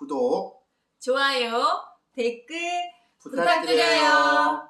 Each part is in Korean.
구독, 좋아요, 댓글 부탁드려요.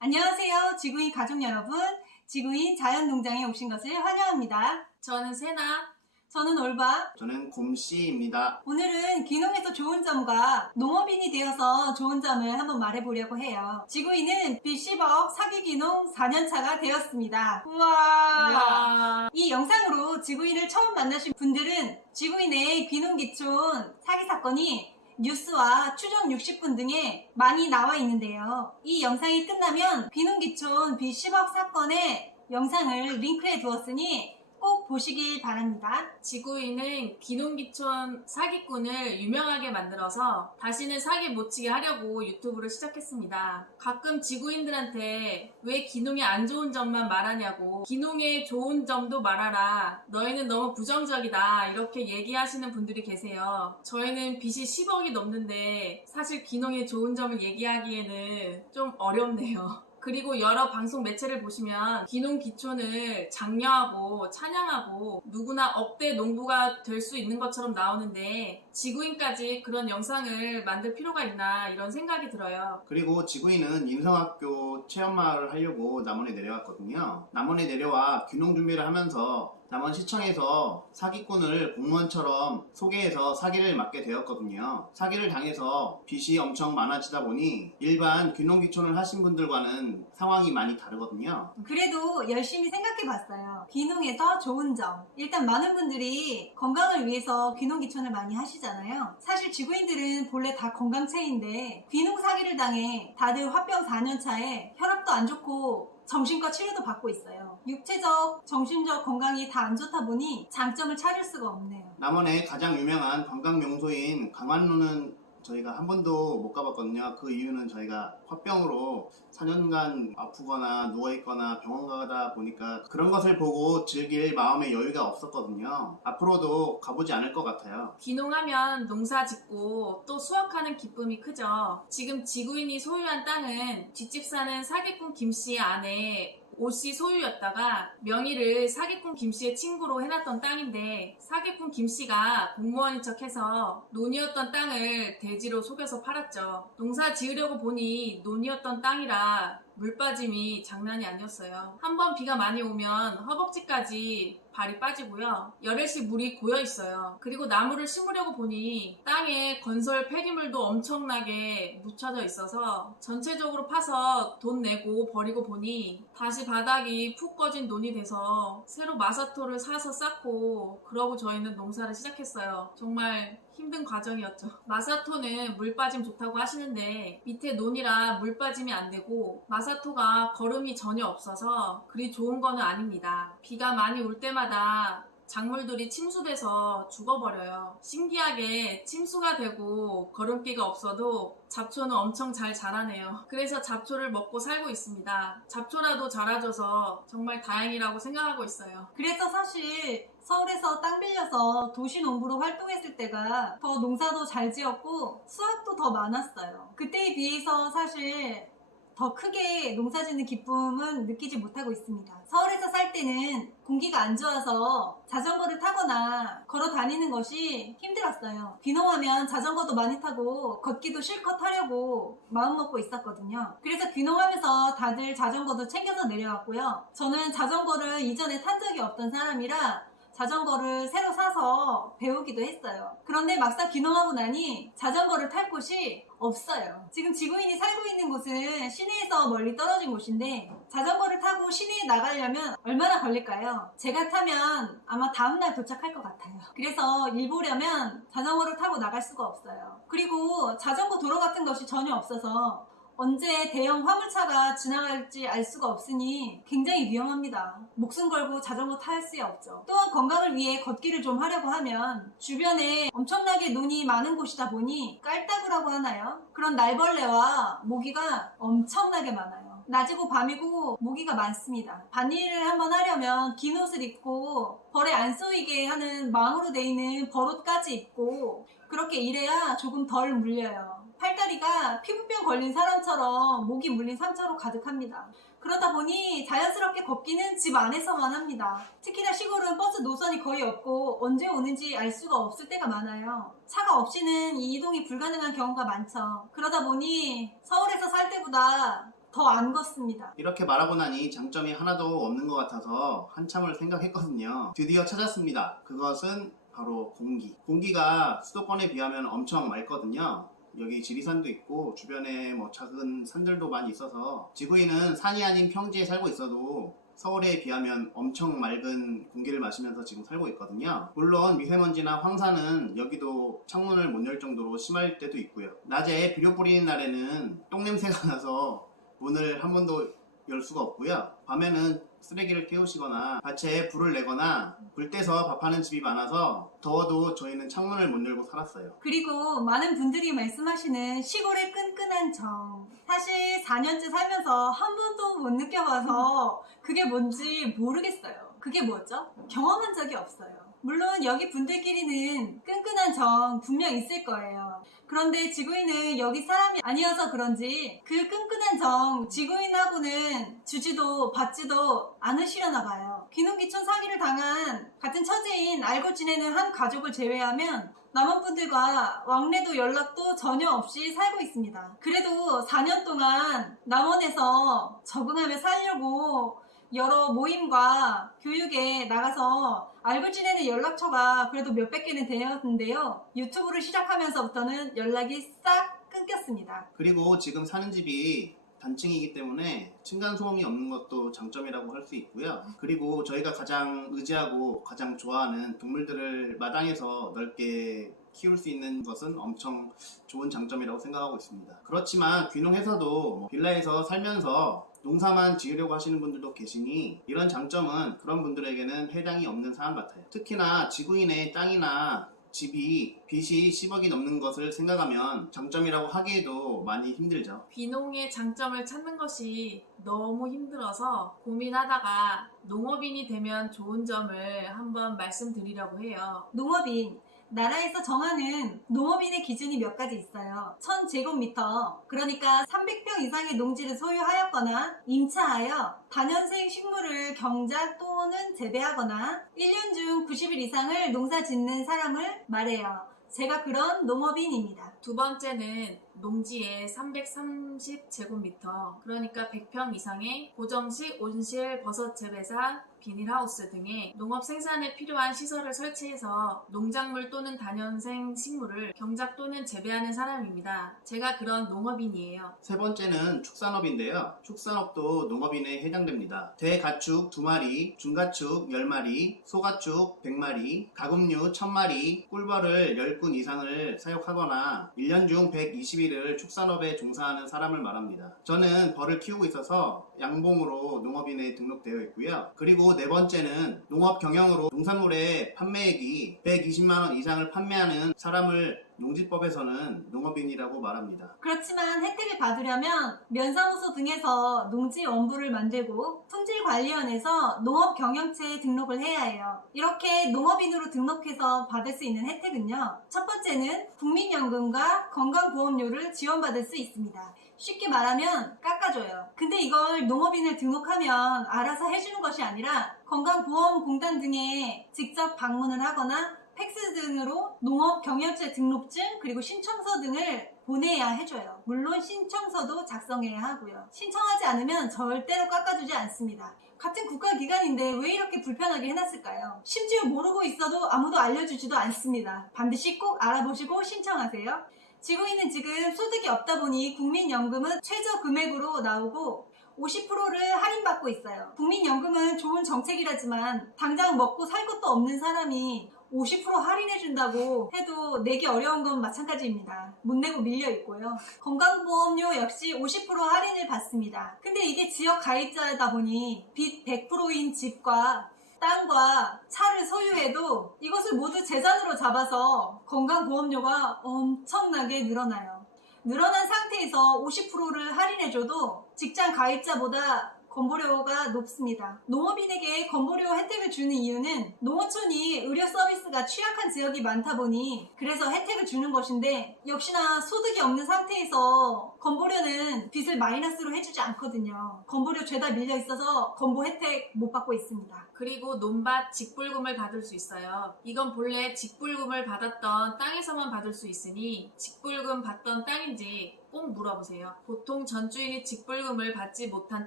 안녕하세요. 지구인 가족 여러분. 지구인 자연농장에 오신 것을 환영합니다. 저는 세나. 저는 올바. 저는 곰씨입니다. 오늘은 귀농에서 좋은 점과 농업인이 되어서 좋은 점을 한번 말해보려고 해요. 지구인은 B10억 사기 귀농 4년차가 되었습니다. 우와! 이 영상으로 지구인을 처음 만나신 분들은 지구인의 귀농귀촌 사기 사건이 뉴스와 추정 60분 등에 많이 나와 있는데요. 이 영상이 끝나면 귀농귀촌 B10억 사건의 영상을 링크해 두었으니 꼭 보시길 바랍니다. 지구인은 귀농귀촌 사기꾼을 유명하게 만들어서 다시는 사기 못 치게 하려고 유튜브를 시작했습니다. 가끔 지구인들한테 왜 귀농의 안 좋은 점만 말하냐고, 귀농의 좋은 점도 말하라, 너희는 너무 부정적이다, 이렇게 얘기하시는 분들이 계세요. 저희는 빚이 10억이 넘는데 사실 귀농의 좋은 점을 얘기하기에는 좀 어렵네요. 그리고 여러 방송 매체를 보시면 귀농귀촌을 장려하고 찬양하고 누구나 억대 농부가 될 수 있는 것처럼 나오는데 지구인까지 그런 영상을 만들 필요가 있나 이런 생각이 들어요. 그리고 지구인은 인성학교 체험마을을 하려고 남원에 내려왔거든요. 남원에 내려와 귀농 준비를 하면서 남원시청에서 사기꾼을 공무원처럼 소개해서 사기를 맞게 되었거든요. 사기를 당해서 빚이 엄청 많아지다 보니 일반 귀농귀촌을 하신 분들과는 상황이 많이 다르거든요. 그래도 열심히 생각해봤어요. 귀농에서 좋은 점. 일단 많은 분들이 건강을 위해서 귀농귀촌을 많이 하시잖아요. 사실 지구인들은 본래 다 건강체인데 귀농 사기를 당해 다들 화병 4년차에 혈압도 안 좋고 정신과 치료도 받고 있어요. 육체적, 정신적 건강이 다 안 좋다 보니 장점을 찾을 수가 없네요. 남원의 가장 유명한 관광 명소인 강안루는 저희가 한 번도 못 가봤거든요. 그 이유는 저희가 화병으로 4년간 아프거나 누워있거나 병원 가다 보니까 그런 것을 보고 즐길 마음의 여유가 없었거든요. 앞으로도 가보지 않을 것 같아요. 귀농하면 농사 짓고 또 수확하는 기쁨이 크죠. 지금 지구인이 소유한 땅은 뒷집 사는 사기꾼 김씨의 아내 오씨 소유였다가 명의를 사기꾼 김씨의 친구로 해놨던 땅인데 사기꾼 김씨가 공무원인 척해서 논이었던 땅을 대지로 속여서 팔았죠. 농사 지으려고 보니 논이었던 땅이라 물빠짐이 장난이 아니었어요. 한번 비가 많이 오면 허벅지까지 발이 빠지고요. 열흘씩 물이 고여 있어요. 그리고 나무를 심으려고 보니 땅에 건설 폐기물도 엄청나게 묻혀져 있어서 전체적으로 파서 돈 내고 버리고 보니 다시 바닥이 푹 꺼진 논이 돼서 새로 마사토를 사서 쌓고 그러고 저희는 농사를 시작했어요. 정말 힘든 과정이었죠. 마사토는 물 빠짐 좋다고 하시는데 밑에 논이라 물 빠짐이 안 되고 마사토가 거름이 전혀 없어서 그리 좋은 거는 아닙니다. 비가 많이 올 때마다 작물들이 침수돼서 죽어버려요. 신기하게 침수가 되고 거름기가 없어도 잡초는 엄청 잘 자라네요. 그래서 잡초를 먹고 살고 있습니다. 잡초라도 자라줘서 정말 다행이라고 생각하고 있어요. 그래서 사실 서울에서 땅 빌려서 도시농부로 활동했을 때가 더 농사도 잘 지었고 수확도 더 많았어요. 그때에 비해서 사실 더 크게 농사짓는 기쁨은 느끼지 못하고 있습니다. 서울에서 살 때는 공기가 안 좋아서 자전거를 타거나 걸어 다니는 것이 힘들었어요. 귀농하면 자전거도 많이 타고 걷기도 실컷 하려고 마음먹고 있었거든요. 그래서 귀농하면서 다들 자전거도 챙겨서 내려왔고요. 저는 자전거를 이전에 탄 적이 없던 사람이라 자전거를 새로 사서 배우기도 했어요. 그런데 막상 귀농하고 나니 자전거를 탈 곳이 없어요. 지금 지구인이 살고 있는 곳은 시내에서 멀리 떨어진 곳인데 자전거를 타고 시내에 나가려면 얼마나 걸릴까요? 제가 타면 아마 다음날 도착할 것 같아요. 그래서 일 보려면 자전거를 타고 나갈 수가 없어요. 그리고 자전거 도로 같은 것이 전혀 없어서 언제 대형 화물차가 지나갈지 알 수가 없으니 굉장히 위험합니다. 목숨 걸고 자전거 탈 수 없죠. 또한 건강을 위해 걷기를 좀 하려고 하면 주변에 엄청나게 눈이 많은 곳이다 보니 깔따구라고 하나요? 그런 날벌레와 모기가 엄청나게 많아요. 낮이고 밤이고 모기가 많습니다. 밭일을 한번 하려면 긴 옷을 입고 벌에 안 쏘이게 하는 망으로 돼 있는 벌옷까지 입고 그렇게 일해야 조금 덜 물려요. 팔다리가 피부병 걸린 사람처럼 목이 물린 상처로 가득합니다. 그러다 보니 자연스럽게 걷기는 집 안에서만 합니다. 특히나 시골은 버스 노선이 거의 없고 언제 오는지 알 수가 없을 때가 많아요. 차가 없이는 이 이동이 불가능한 경우가 많죠. 그러다 보니 서울에서 살 때보다 더 안 걷습니다. 이렇게 말하고 나니 장점이 하나도 없는 것 같아서 한참을 생각했거든요. 드디어 찾았습니다. 그것은 바로 공기. 공기가 수도권에 비하면 엄청 맑거든요. 여기 지리산도 있고 주변에 뭐 작은 산들도 많이 있어서 지구인은 산이 아닌 평지에 살고 있어도 서울에 비하면 엄청 맑은 공기를 마시면서 지금 살고 있거든요. 물론 미세먼지나 황사는 여기도 창문을 못 열 정도로 심할 때도 있고요. 낮에 비료 뿌리는 날에는 똥냄새가 나서 문을 한 번도 열 수가 없고요. 밤에는 쓰레기를 태우시거나 밭에 불을 내거나 불 떼서 밥하는 집이 많아서 더워도 저희는 창문을 못 열고 살았어요. 그리고 많은 분들이 말씀하시는 시골의 끈끈한 정. 사실 4년째 살면서 한 번도 못 느껴봐서 그게 뭔지 모르겠어요. 그게 뭐죠? 경험한 적이 없어요. 물론 여기 분들끼리는 끈끈한 정 분명 있을 거예요. 그런데 지구인은 여기 사람이 아니어서 그런지 그 끈끈한 정 지구인하고는 주지도 받지도 않으시려나 봐요. 귀농귀촌 사기를 당한 같은 처제인 알고 지내는 한 가족을 제외하면 남원 분들과 왕래도 연락도 전혀 없이 살고 있습니다. 그래도 4년 동안 남원에서 적응하며 살려고 여러 모임과 교육에 나가서 알고 지내는 연락처가 그래도 몇백 개는 되었는데요. 유튜브를 시작하면서부터는 연락이 싹 끊겼습니다. 그리고 지금 사는 집이 단층이기 때문에 층간소음이 없는 것도 장점이라고 할 수 있고요. 그리고 저희가 가장 의지하고 가장 좋아하는 동물들을 마당에서 넓게 키울 수 있는 것은 엄청 좋은 장점이라고 생각하고 있습니다. 그렇지만 귀농해서도 빌라에서 살면서 농사만 지으려고 하시는 분들도 계시니 이런 장점은 그런 분들에게는 해당이 없는 사안 같아요. 특히나 지구인의 땅이나 집이 빚이 10억이 넘는 것을 생각하면 장점이라고 하기에도 많이 힘들죠. 귀농의 장점을 찾는 것이 너무 힘들어서 고민하다가 농업인이 되면 좋은 점을 한번 말씀드리려고 해요. 농업인. 나라에서 정하는 농업인의 기준이 몇 가지 있어요. 1000제곱미터, 그러니까 300평 이상의 농지를 소유하였거나 임차하여 다년생 식물을 경작 또는 재배하거나 1년 중 90일 이상을 농사 짓는 사람을 말해요. 제가 그런 농업인입니다. 두 번째는 농지에 330제곱미터, 그러니까 100평 이상의 고정식, 온실, 버섯 재배사, 비닐하우스 등의 농업 생산에 필요한 시설을 설치해서 농작물 또는 다년생 식물을 경작 또는 재배하는 사람입니다. 제가 그런 농업인이에요. 세 번째는 축산업인데요. 축산업도 농업인에 해당됩니다. 대가축 2마리, 중가축 10마리, 소가축 100마리, 가금류 1000마리, 꿀벌을 10군 이상을 사육하거나 1년 중 120일을 축산업에 종사하는 사람을 말합니다. 저는 벌을 키우고 있어서 양봉으로 농업인에 등록되어 있고요. 그리고 네 번째는 농업 경영으로 농산물의 판매액이 120만원 이상을 판매하는 사람을 농지법에서는 농업인이라고 말합니다. 그렇지만 혜택을 받으려면 면사무소 등에서 농지원부를 만들고 품질관리원에서 농업경영체에 등록을 해야 해요. 이렇게 농업인으로 등록해서 받을 수 있는 혜택은요. 첫 번째는 국민연금과 건강보험료를 지원받을 수 있습니다. 쉽게 말하면 깎아줘요. 근데 이걸 농업인을 등록하면 알아서 해주는 것이 아니라 건강보험공단 등에 직접 방문을 하거나 팩스 등으로 농업경영체 등록증 그리고 신청서 등을 보내야 해줘요. 물론 신청서도 작성해야 하고요. 신청하지 않으면 절대로 깎아주지 않습니다. 같은 국가기관인데 왜 이렇게 불편하게 해놨을까요? 심지어 모르고 있어도 아무도 알려주지도 않습니다. 반드시 꼭 알아보시고 신청하세요. 지구인은 지금 소득이 없다 보니 국민연금은 최저 금액으로 나오고 50%를 할인받고 있어요. 국민연금은 좋은 정책이라지만 당장 먹고 살 것도 없는 사람이 50% 할인해준다고 해도 내기 어려운 건 마찬가지입니다. 못 내고 밀려있고요. 건강보험료 역시 50% 할인을 받습니다. 근데 이게 지역 가입자다 보니 빚 100%인 집과 땅과 차를 소유해도 이것을 모두 재산으로 잡아서 건강보험료가 엄청나게 늘어나요. 늘어난 상태에서 50%를 할인해줘도 직장 가입자보다 건보료가 높습니다. 농업인에게 건보료 혜택을 주는 이유는 농어촌이 의료 서비스가 취약한 지역이 많다 보니 그래서 혜택을 주는 것인데, 역시나 소득이 없는 상태에서 건보료는 빚을 마이너스로 해주지 않거든요. 건보료 죄다 밀려 있어서 건보 혜택 못 받고 있습니다. 그리고 논밭 직불금을 받을 수 있어요. 이건 본래 직불금을 받았던 땅에서만 받을 수 있으니 직불금 받던 땅인지 꼭 물어보세요. 보통 전주인이 직불금을 받지 못한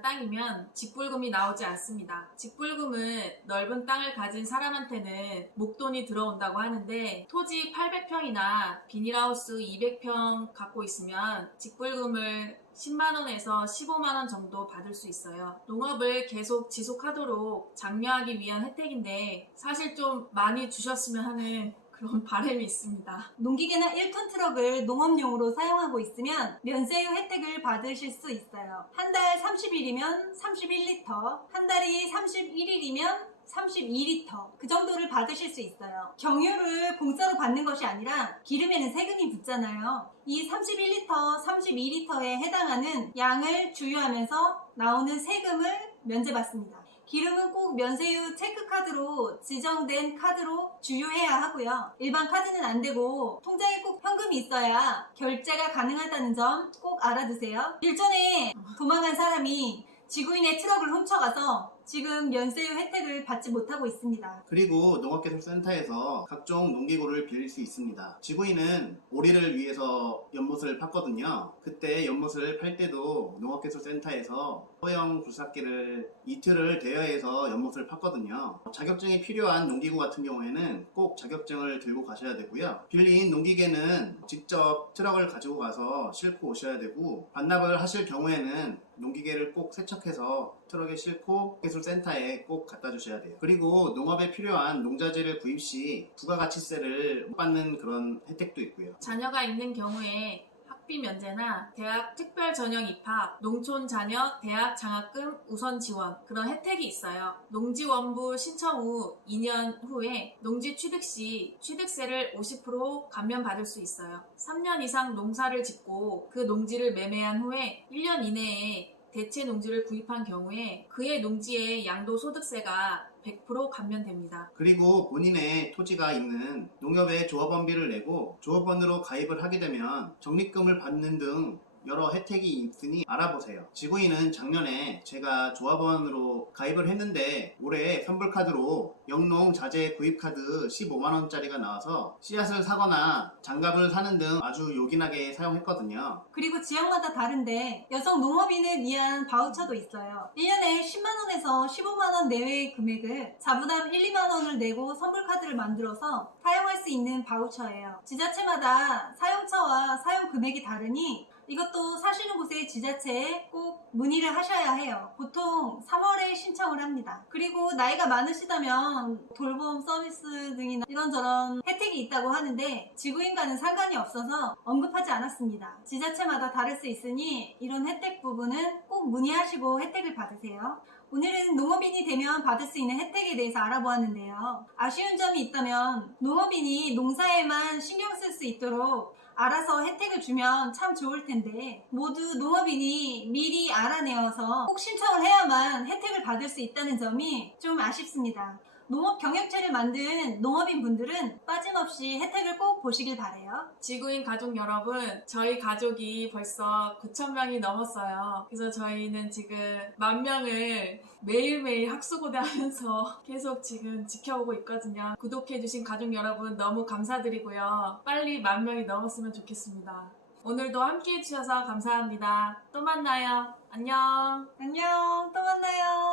땅이면 직불금이 나오지 않습니다. 직불금은 넓은 땅을 가진 사람한테는 목돈이 들어온다고 하는데, 토지 800평이나 비닐하우스 200평 갖고 있으면 직불금을 10만원에서 15만원 정도 받을 수 있어요. 농업을 계속 지속하도록 장려하기 위한 혜택인데 사실 좀 많이 주셨으면 하는 그런 바람이 있습니다. 농기계나 1톤 트럭을 농업용으로 사용하고 있으면 면세유 혜택을 받으실 수 있어요. 한 달 30일이면 31리터, 한 달이 31일이면 32리터, 그 정도를 받으실 수 있어요. 경유를 공짜로 받는 것이 아니라 기름에는 세금이 붙잖아요. 이 31리터, 32리터에 해당하는 양을 주유하면서 나오는 세금을 면제받습니다. 기름은 꼭 면세유 체크카드로 지정된 카드로 주유해야 하고요. 일반 카드는 안 되고 통장에 꼭 현금이 있어야 결제가 가능하다는 점 꼭 알아두세요. 일전에 도망간 사람이 지구인의 트럭을 훔쳐가서 지금 면세유 혜택을 받지 못하고 있습니다. 그리고 농업기술센터에서 각종 농기구를 빌릴 수 있습니다. 지구인은 오리를 위해서 연못을 팠거든요. 그때 연못을 팔 때도 농업기술센터에서 소형 굴삭기를 이틀을 대여해서 연못을 팠거든요. 자격증이 필요한 농기구 같은 경우에는 꼭 자격증을 들고 가셔야 되고요. 빌린 농기계는 직접 트럭을 가지고 가서 싣고 오셔야 되고, 반납을 하실 경우에는 농기계를 꼭 세척해서 트럭에 싣고 기술센터에 꼭 갖다 주셔야 돼요. 그리고 농업에 필요한 농자재를 구입 시 부가가치세를 못 받는 그런 혜택도 있고요. 자녀가 있는 경우에 학비 면제나 대학 특별 전형 입학, 농촌 자녀 대학 장학금 우선 지원, 그런 혜택이 있어요. 농지원부 신청 후 2년 후에 농지 취득 시 취득세를 50% 감면받을 수 있어요. 3년 이상 농사를 짓고 그 농지를 매매한 후에 1년 이내에 대체 농지를 구입한 경우에 그의 농지의 양도소득세가 100% 감면됩니다. 그리고 본인의 토지가 있는 농협에 조합원비를 내고 조합원으로 가입을 하게 되면 적립금을 받는 등 여러 혜택이 있으니 알아보세요. 지구인은 작년에 제가 조합원으로 가입을 했는데 올해 선불카드로 영농 자재 구입카드 15만원짜리가 나와서 씨앗을 사거나 장갑을 사는 등 아주 요긴하게 사용했거든요. 그리고 지역마다 다른데 여성 농업인을 위한 바우처도 있어요. 1년에 10만원에서 15만원 내외의 금액을 자부담 1, 2만원을 내고 선불카드를 만들어서 사용할 수 있는 바우처예요. 지자체마다 사용처와 사용 금액이 다르니 이것도 사시는 곳의 지자체에 꼭 문의를 하셔야 해요. 보통 3월에 신청을 합니다. 그리고 나이가 많으시다면 돌봄 서비스 등이나 이런저런 혜택이 있다고 하는데 지구인과는 상관이 없어서 언급하지 않았습니다. 지자체마다 다를 수 있으니 이런 혜택 부분은 꼭 문의하시고 혜택을 받으세요. 오늘은 농업인이 되면 받을 수 있는 혜택에 대해서 알아보았는데요. 아쉬운 점이 있다면 농업인이 농사에만 신경 쓸 수 있도록 알아서 혜택을 주면 참 좋을 텐데, 모두 농업인이 미리 알아내어서 꼭 신청을 해야만 혜택을 받을 수 있다는 점이 좀 아쉽습니다. 농업 경영체를 만든 농업인 분들은 빠짐없이 혜택을 꼭 보시길 바래요. 지구인 가족 여러분, 저희 가족이 벌써 9,000명이 넘었어요. 그래서 저희는 지금 10,000명을 매일매일 학수고대하면서 계속 지금 지켜보고 있거든요. 구독해주신 가족 여러분 너무 감사드리고요. 빨리 10,000명이 넘었으면 좋겠습니다. 오늘도 함께 해주셔서 감사합니다. 또 만나요. 안녕. 안녕, 또 만나요.